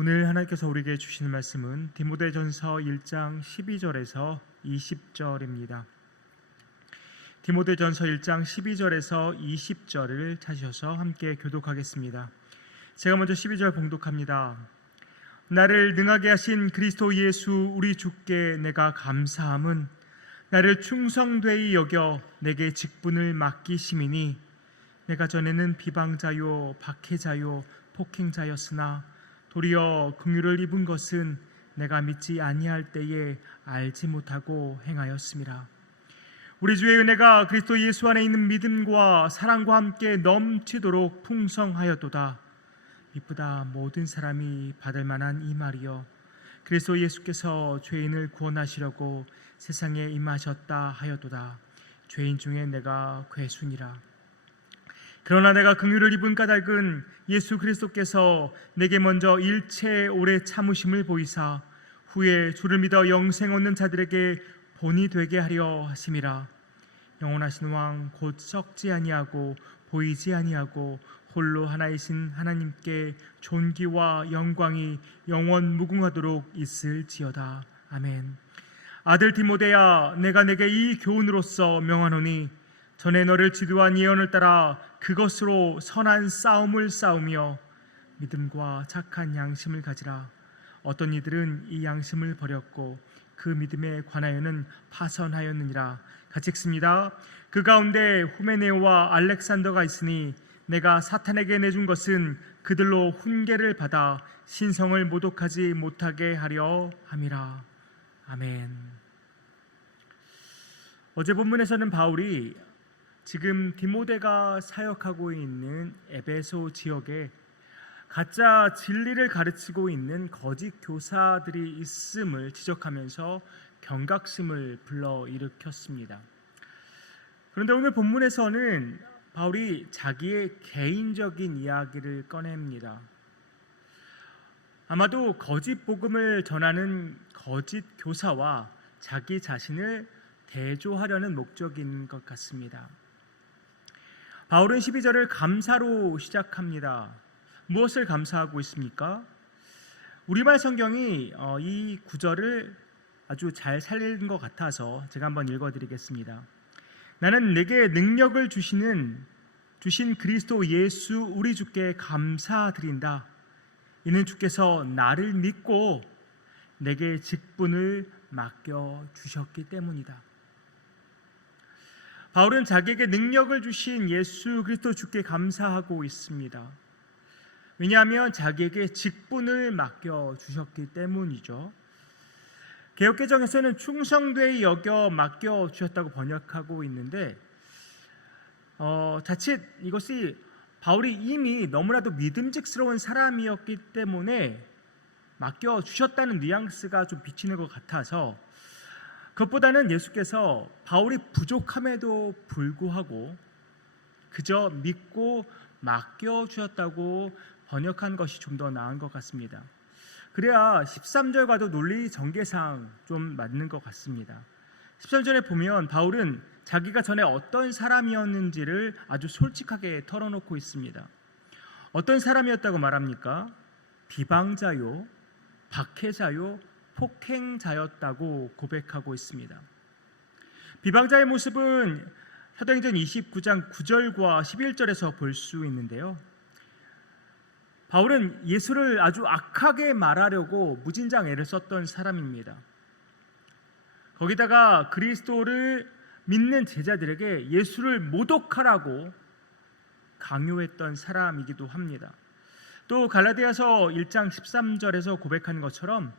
오늘 하나님께서 우리에게 주시는 말씀은 디모데전서 1장 12절에서 20절입니다. 디모데전서 1장 12절에서 20절을 찾으셔서 함께 교독하겠습니다. 제가 먼저 12절 봉독합니다. 나를 능하게 하신 그리스도 예수 우리 주께 내가 감사함은 나를 충성되이 여겨 내게 직분을 맡기심이니 내가 전에는 비방자요 박해자요 폭행자였으나 도리어 긍휼을 입은 것은 내가 믿지 아니할 때에 알지 못하고 행하였음이라. 우리 주의 은혜가 그리스도 예수 안에 있는 믿음과 사랑과 함께 넘치도록 풍성하였도다. 이보다 모든 사람이 받을 만한 이 말이여, 그리스도 예수께서 죄인을 구원하시려고 세상에 임하셨다 하였도다. 죄인 중에 내가 괴순이라. 그러나 내가 긍휼을 입은 까닭은 예수 그리스도께서 내게 먼저 일체 오래 참으심을 보이사 후에 주를 믿어 영생 얻는 자들에게 본이 되게 하려 하심이라. 영원하신 왕 곧 썩지 아니하고 보이지 아니하고 홀로 하나이신 하나님께 존귀와 영광이 영원 무궁하도록 있을지어다. 아멘. 아들 디모데야, 내가 내게 이 교훈으로서 명하노니 전에 너를 지도한 예언을 따라 그것으로 선한 싸움을 싸우며 믿음과 착한 양심을 가지라. 어떤 이들은 이 양심을 버렸고 그 믿음에 관하여는 파선하였느니라. 같이 읽습니다. 그 가운데 후메네오와 알렉산더가 있으니 내가 사탄에게 내준 것은 그들로 훈계를 받아 신성을 모독하지 못하게 하려 함이라. 아멘. 어제 본문에서는 바울이 지금 디모데가 사역하고 있는 에베소 지역에 가짜 진리를 가르치고 있는 거짓 교사들이 있음을 지적하면서 경각심을 불러일으켰습니다. 그런데 오늘 본문에서는 바울이 자기의 개인적인 이야기를 꺼냅니다. 아마도 거짓 복음을 전하는 거짓 교사와 자기 자신을 대조하려는 목적인 것 같습니다. 바울은 12절을 감사로 시작합니다. 무엇을 감사하고 있습니까? 우리말 성경이 이 구절을 아주 잘 살린 것 같아서 제가 한번 읽어드리겠습니다. 나는 내게 능력을 주신 그리스도 예수 우리 주께 감사드린다. 이는 주께서 나를 믿고 내게 직분을 맡겨주셨기 때문이다. 바울은 자기에게 능력을 주신 예수 그리스도 주께 감사하고 있습니다. 왜냐하면 자기에게 직분을 맡겨주셨기 때문이죠. 개역개정에서는 충성되이 여겨 맡겨주셨다고 번역하고 있는데 자칫 이것이 바울이 이미 너무나도 믿음직스러운 사람이었기 때문에 맡겨주셨다는 뉘앙스가 좀 비치는 것 같아서 그것보다는 예수께서 바울이 부족함에도 불구하고 그저 믿고 맡겨주셨다고 번역한 것이 좀 더 나은 것 같습니다. 그래야 13절과도 논리 전개상 좀 맞는 것 같습니다. 13절에 보면 바울은 자기가 전에 어떤 사람이었는지를 아주 솔직하게 털어놓고 있습니다. 어떤 사람이었다고 말합니까? 비방자요, 박해자요, 폭행자였다고 고백하고 있습니다. 비방자의 모습은 사도행전 29장 9절과 11절에서 볼 수 있는데요. 바울은 예수를 아주 악하게 말하려고 무진장 애를 썼던 사람입니다. 거기다가 그리스도를 믿는 제자들에게 예수를 모독하라고 강요했던 사람이기도 합니다. 또 갈라디아서 1장 13절에서 고백한 것처럼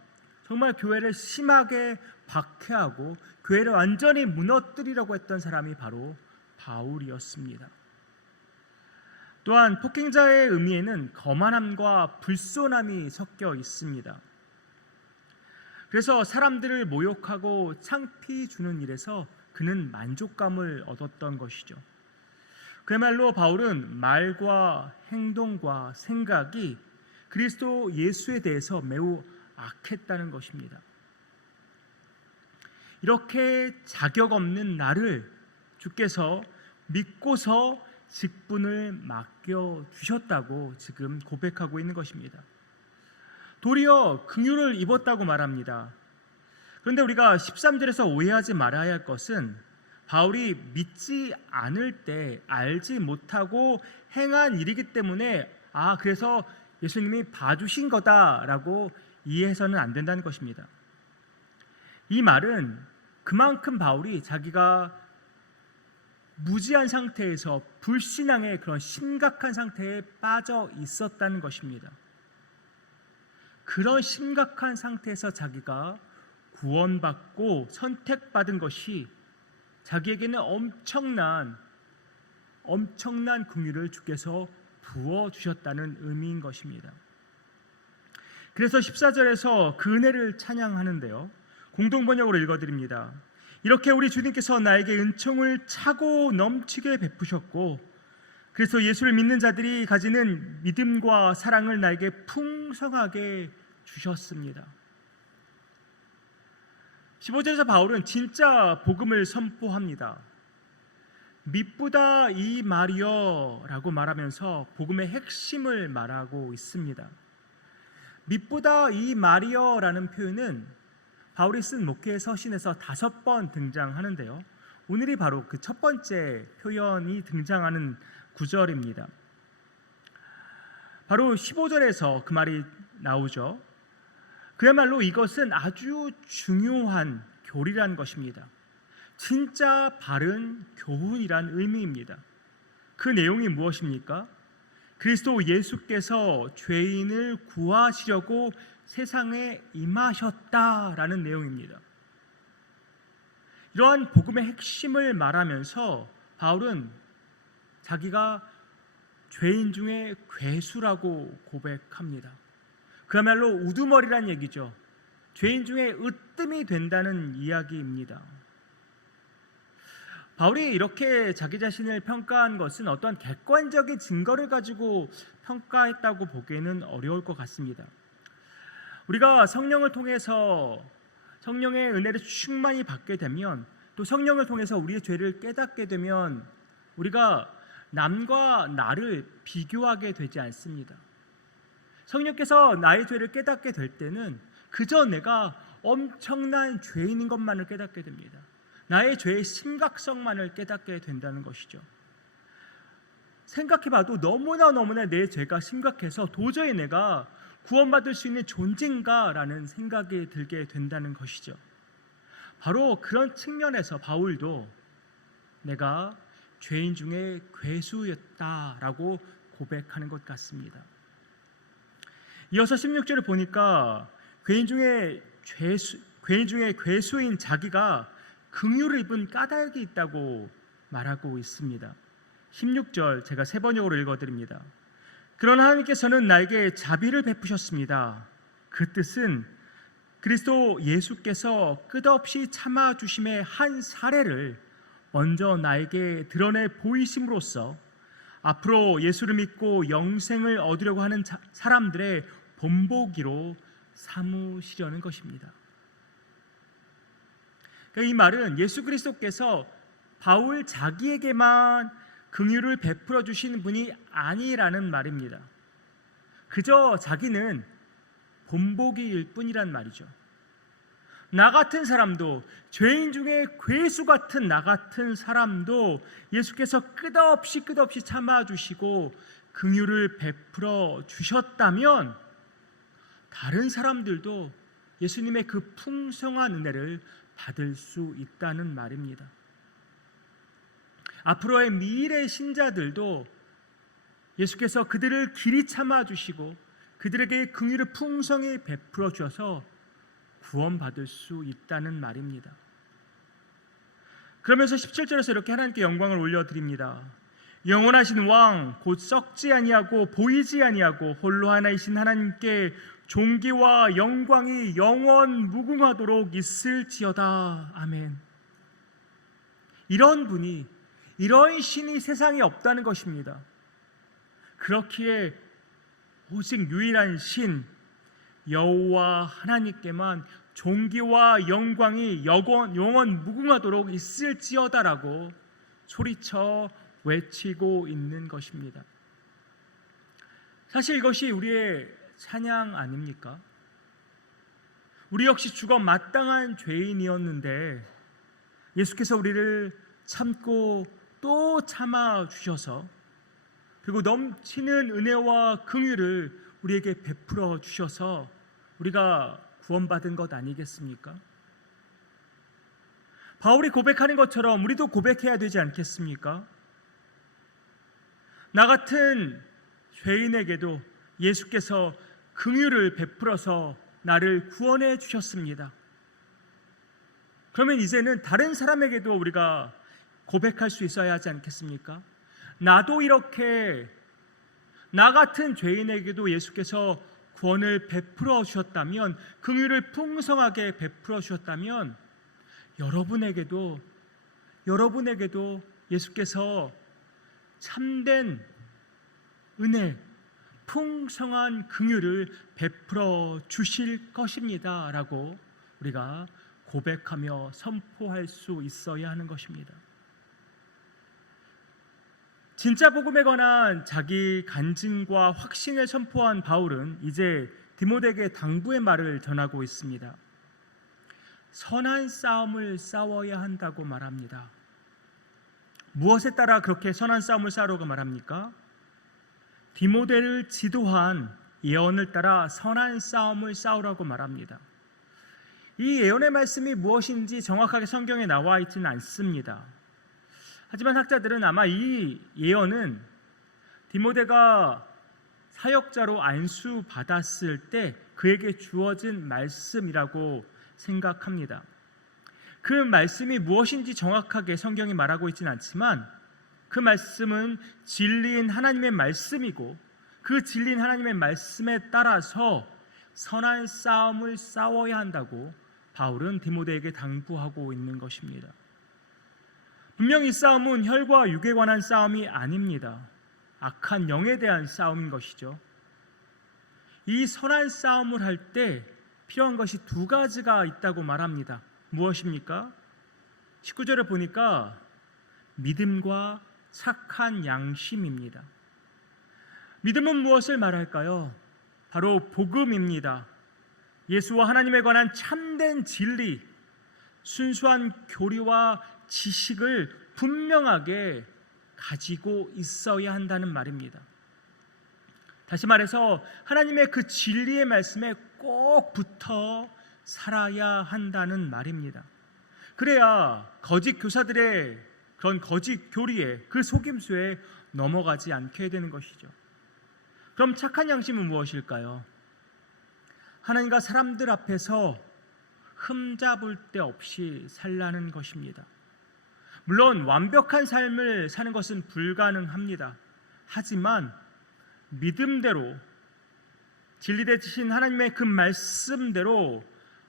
정말 교회를 심하게 박해하고 교회를 완전히 무너뜨리려고 했던 사람이 바로 바울이었습니다. 또한 폭행자의 의미에는 거만함과 불손함이 섞여 있습니다. 그래서 사람들을 모욕하고 창피 주는 일에서 그는 만족감을 얻었던 것이죠. 그야말로 바울은 말과 행동과 생각이 그리스도 예수에 대해서 매우 악했다는 것입니다. 이렇게 자격 없는 나를 주께서 믿고서 직분을 맡겨주셨다고 지금 고백하고 있는 것입니다. 도리어 긍휼을 입었다고 말합니다. 그런데 우리가 13절에서 오해하지 말아야 할 것은 바울이 믿지 않을 때 알지 못하고 행한 일이기 때문에 그래서 예수님이 봐주신 거다라고 이해해서는 안 된다는 것입니다. 이 말은 그만큼 바울이 자기가 무지한 상태에서 불신앙의 그런 심각한 상태에 빠져 있었다는 것입니다. 그런 심각한 상태에서 자기가 구원받고 선택받은 것이 자기에게는 엄청난 긍휼을 주께서 부어주셨다는 의미인 것입니다. 그래서 14절에서 그 은혜를 찬양하는데요, 공동번역으로 읽어드립니다. 이렇게 우리 주님께서 나에게 은총을 차고 넘치게 베푸셨고, 그래서 예수를 믿는 자들이 가지는 믿음과 사랑을 나에게 풍성하게 주셨습니다. 15절에서 바울은 진짜 복음을 선포합니다. 미쁘다 이 말이여 라고 말하면서 복음의 핵심을 말하고 있습니다. 미쁘다 이 말이여 라는 표현은 바울이 쓴 목회 서신에서 5번 등장하는데요, 오늘이 바로 그 첫 번째 표현이 등장하는 구절입니다. 바로 15절에서 그 말이 나오죠. 그야말로 이것은 아주 중요한 교리란 것입니다. 진짜 바른 교훈이란 의미입니다. 그 내용이 무엇입니까? 그리스도 예수께서 죄인을 구하시려고 세상에 임하셨다라는 내용입니다. 이러한 복음의 핵심을 말하면서 바울은 자기가 죄인 중에 괴수라고 고백합니다. 그야말로 우두머리란 얘기죠. 죄인 중에 으뜸이 된다는 이야기입니다. 바울이 이렇게 자기 자신을 평가한 것은 어떠한 객관적인 증거를 가지고 평가했다고 보기에는 어려울 것 같습니다. 우리가 성령을 통해서 성령의 은혜를 충만히 받게 되면, 또 성령을 통해서 우리의 죄를 깨닫게 되면 우리가 남과 나를 비교하게 되지 않습니다. 성령께서 나의 죄를 깨닫게 될 때는 그저 내가 엄청난 죄인인 것만을 깨닫게 됩니다. 나의 죄의 심각성만을 깨닫게 된다는 것이죠. 생각해봐도 너무나 내 죄가 심각해서 도저히 내가 구원받을 수 있는 존재인가라는 생각이 들게 된다는 것이죠. 바로 그런 측면에서 바울도 내가 죄인 중에 괴수였다라고 고백하는 것 같습니다. 이어서 16절을 보니까 죄인 중에 괴수인 자기가 긍휼을 입은 까닭이 있다고 말하고 있습니다. 16절 제가 세 번역으로 읽어드립니다. 그러나 하나님께서는 나에게 자비를 베푸셨습니다. 그 뜻은 그리스도 예수께서 끝없이 참아주심의 한 사례를 먼저 나에게 드러내 보이심으로써 앞으로 예수를 믿고 영생을 얻으려고 하는 사람들의 본보기로 삼으시려는 것입니다. 그러니까 이 말은 예수 그리스도께서 바울 자기에게만 긍휼을 베풀어 주시는 분이 아니라는 말입니다. 그저 자기는 본보기일 뿐이란 말이죠. 나 같은 사람도, 죄인 중에 괴수 같은 나 같은 사람도 예수께서 끝없이 참아주시고 긍휼을 베풀어 주셨다면 다른 사람들도 예수님의 그 풍성한 은혜를 받을 수 있다는 말입니다. 앞으로의 미래 신자들도 예수께서 그들을 길이 참아주시고 그들에게 긍휼을 풍성히 베풀어 주셔서 구원받을 수 있다는 말입니다. 그러면서 17절에서 이렇게 하나님께 영광을 올려드립니다. 영원하신 왕 곧 썩지 아니하고 보이지 아니하고 홀로 하나이신 하나님께 존귀와 영광이 영원 무궁하도록 있을지어다. 아멘. 이런 분이, 이런 신이 세상에 없다는 것입니다. 그렇기에 오직 유일한 신 여호와 하나님께만 존귀와 영광이 영원 무궁하도록 있을지어다라고 소리쳐 외치고 있는 것입니다. 사실 이것이 우리의 찬양 아닙니까? 우리 역시 죽어 마땅한 죄인이었는데 예수께서 우리를 참고 또 참아 주셔서 그리고 넘치는 은혜와 긍휼을 우리에게 베풀어 주셔서 우리가 구원받은 것 아니겠습니까? 바울이 고백하는 것처럼 우리도 고백해야 되지 않겠습니까? 나 같은 죄인에게도 예수께서 긍휼을 베풀어서 나를 구원해 주셨습니다. 그러면 이제는 다른 사람에게도 우리가 고백할 수 있어야 하지 않겠습니까? 나도 이렇게 나 같은 죄인에게도 예수께서 구원을 베풀어 주셨다면, 긍휼을 풍성하게 베풀어 주셨다면 여러분에게도 예수께서 참된 은혜, 풍성한 긍휼을 베풀어 주실 것입니다 라고 우리가 고백하며 선포할 수 있어야 하는 것입니다. 진짜 복음에 관한 자기 간증과 확신을 선포한 바울은 이제 디모데에게 당부의 말을 전하고 있습니다. 선한 싸움을 싸워야 한다고 말합니다. 무엇에 따라 그렇게 선한 싸움을 싸우라고 말합니까? 디모데를 지도한 예언을 따라 선한 싸움을 싸우라고 말합니다. 이 예언의 말씀이 무엇인지 정확하게 성경에 나와 있지는 않습니다. 하지만 학자들은 아마 이 예언은 디모데가 사역자로 안수받았을 때 그에게 주어진 말씀이라고 생각합니다. 그 말씀이 무엇인지 정확하게 성경이 말하고 있지는 않지만 그 말씀은 진리인 하나님의 말씀이고 그 진리인 하나님의 말씀에 따라서 선한 싸움을 싸워야 한다고 바울은 디모데에게 당부하고 있는 것입니다. 분명히 이 싸움은 혈과 육에 관한 싸움이 아닙니다. 악한 영에 대한 싸움인 것이죠. 이 선한 싸움을 할 때 필요한 것이 두 가지가 있다고 말합니다. 무엇입니까? 19절에 보니까 믿음과 착한 양심입니다. 믿음은 무엇을 말할까요? 바로 복음입니다. 예수와 하나님에 관한 참된 진리, 순수한 교리와 지식을 분명하게 가지고 있어야 한다는 말입니다. 다시 말해서 하나님의 그 진리의 말씀에 꼭 붙어 살아야 한다는 말입니다. 그래야 거짓 교사들의 그런 거짓 교리에, 그 속임수에 넘어가지 않게 되는 것이죠. 그럼 착한 양심은 무엇일까요? 하나님과 사람들 앞에서 흠잡을 데 없이 살라는 것입니다. 물론 완벽한 삶을 사는 것은 불가능합니다. 하지만 믿음대로 진리되신 하나님의 그 말씀대로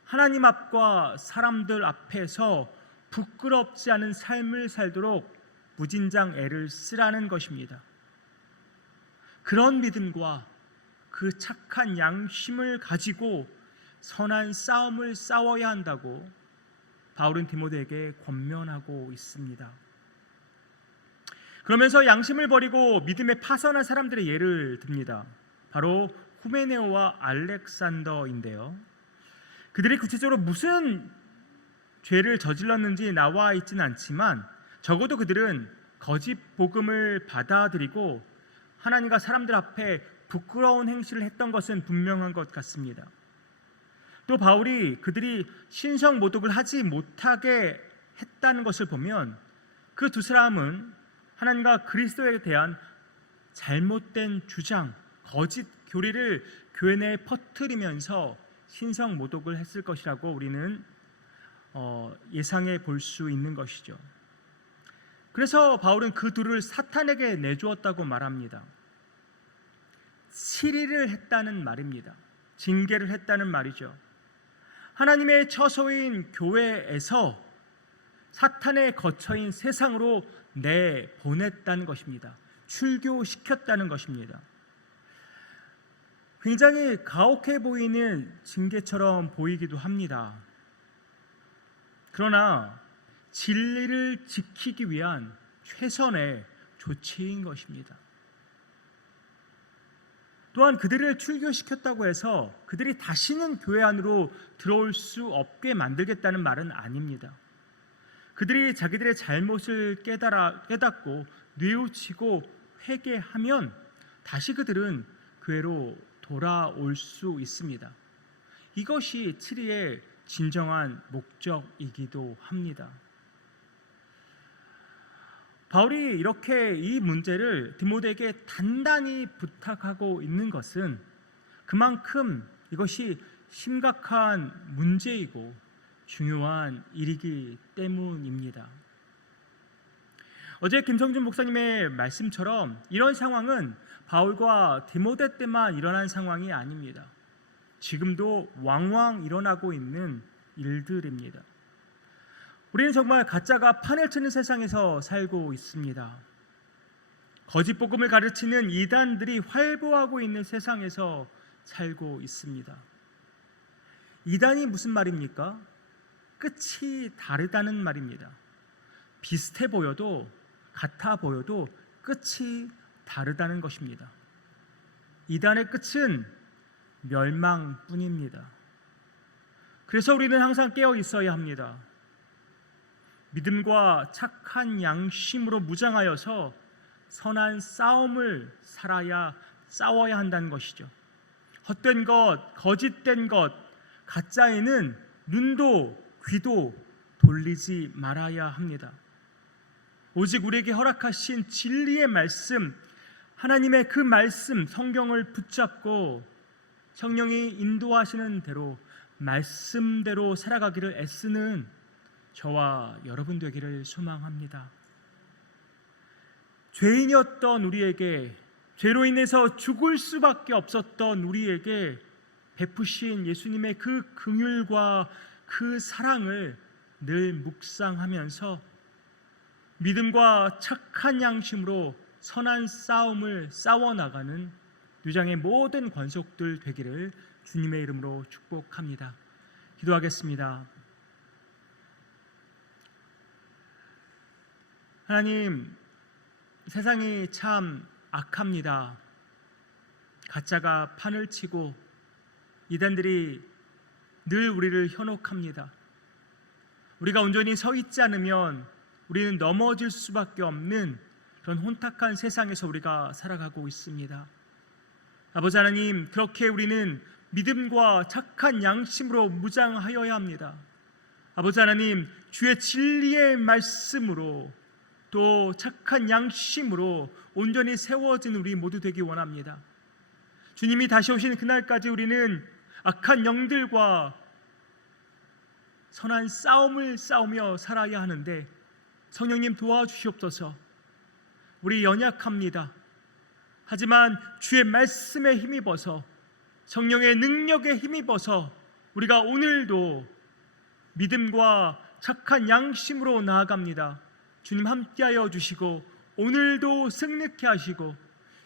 하나님 앞과 사람들 앞에서 부끄럽지 않은 삶을 살도록 무진장 애를 쓰라는 것입니다. 그런 믿음과 그 착한 양심을 가지고 선한 싸움을 싸워야 한다고 바울은 디모데에게 권면하고 있습니다. 그러면서 양심을 버리고 믿음에 파선한 사람들의 예를 듭니다. 바로 후메네오와 알렉산더인데요. 그들이 구체적으로 무슨 죄를 저질렀는지 나와 있지는 않지만 적어도 그들은 거짓 복음을 받아들이고 하나님과 사람들 앞에 부끄러운 행실을 했던 것은 분명한 것 같습니다. 또 바울이 그들이 신성 모독을 하지 못하게 했다는 것을 보면 그 두 사람은 하나님과 그리스도에 대한 잘못된 주장, 거짓 교리를 교회 내에 퍼뜨리면서 신성 모독을 했을 것이라고 우리는 예상해 볼 수 있는 것이죠. 그래서 바울은 그 둘을 사탄에게 내주었다고 말합니다. 치리를 했다는 말입니다. 징계를 했다는 말이죠. 하나님의 처소인 교회에서 사탄의 거처인 세상으로 내보냈다는 것입니다. 출교시켰다는 것입니다. 굉장히 가혹해 보이는 징계처럼 보이기도 합니다. 그러나 진리를 지키기 위한 최선의 조치인 것입니다. 또한 그들을 출교시켰다고 해서 그들이 다시는 교회 안으로 들어올 수 없게 만들겠다는 말은 아닙니다. 그들이 자기들의 잘못을 깨닫고 뉘우치고 회개하면 다시 그들은 교회로 돌아올 수 있습니다. 이것이 7위의 진정한 목적이기도 합니다. 바울이 이렇게 이 문제를 디모데에게 단단히 부탁하고 있는 것은 그만큼 이것이 심각한 문제이고 중요한 일이기 때문입니다. 어제 김성준 목사님의 말씀처럼 이런 상황은 바울과 디모데 때만 일어난 상황이 아닙니다. 지금도 왕왕 일어나고 있는 일들입니다. 우리는 정말 가짜가 판을 치는 세상에서 살고 있습니다. 거짓 복음을 가르치는 이단들이 활보하고 있는 세상에서 살고 있습니다. 이단이 무슨 말입니까? 끝이 다르다는 말입니다. 비슷해 보여도 같아 보여도 끝이 다르다는 것입니다. 이단의 끝은 멸망뿐입니다. 그래서 우리는 항상 깨어 있어야 합니다. 믿음과 착한 양심으로 무장하여서 선한 싸움을 싸워야 한다는 것이죠. 헛된 것, 거짓된 것, 가짜에는 눈도 귀도 돌리지 말아야 합니다. 오직 우리에게 허락하신 진리의 말씀, 하나님의 그 말씀, 성경을 붙잡고 성령이 인도하시는 대로 말씀대로 살아가기를 애쓰는 저와 여러분 되기를 소망합니다. 죄인이었던 우리에게, 죄로 인해서 죽을 수밖에 없었던 우리에게 베푸신 예수님의 그 긍휼과 그 사랑을 늘 묵상하면서 믿음과 착한 양심으로 선한 싸움을 싸워나가는 뉴장의 모든 권속들 되기를 주님의 이름으로 축복합니다. 기도하겠습니다. 하나님, 세상이 참 악합니다. 가짜가 판을 치고 이단들이 늘 우리를 현혹합니다. 우리가 온전히 서 있지 않으면 우리는 넘어질 수밖에 없는 그런 혼탁한 세상에서 우리가 살아가고 있습니다. 아버지 하나님, 그렇게 우리는 믿음과 착한 양심으로 무장하여야 합니다. 아버지 하나님, 주의 진리의 말씀으로 또 착한 양심으로 온전히 세워진 우리 모두 되기 원합니다. 주님이 다시 오시는 그날까지 우리는 악한 영들과 선한 싸움을 싸우며 살아야 하는데 성령님 도와주시옵소서. 우리 연약합니다. 하지만 주의 말씀에 힘입어서, 성령의 능력에 힘입어서 우리가 오늘도 믿음과 착한 양심으로 나아갑니다. 주님 함께하여 주시고 오늘도 승리케 하시고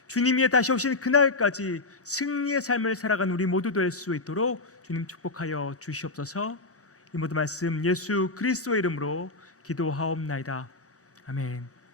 주님이 다시 오신 그날까지 승리의 삶을 살아가는 우리 모두 될 수 있도록 주님 축복하여 주시옵소서. 이 모든 말씀 예수 그리스도의 이름으로 기도하옵나이다. 아멘.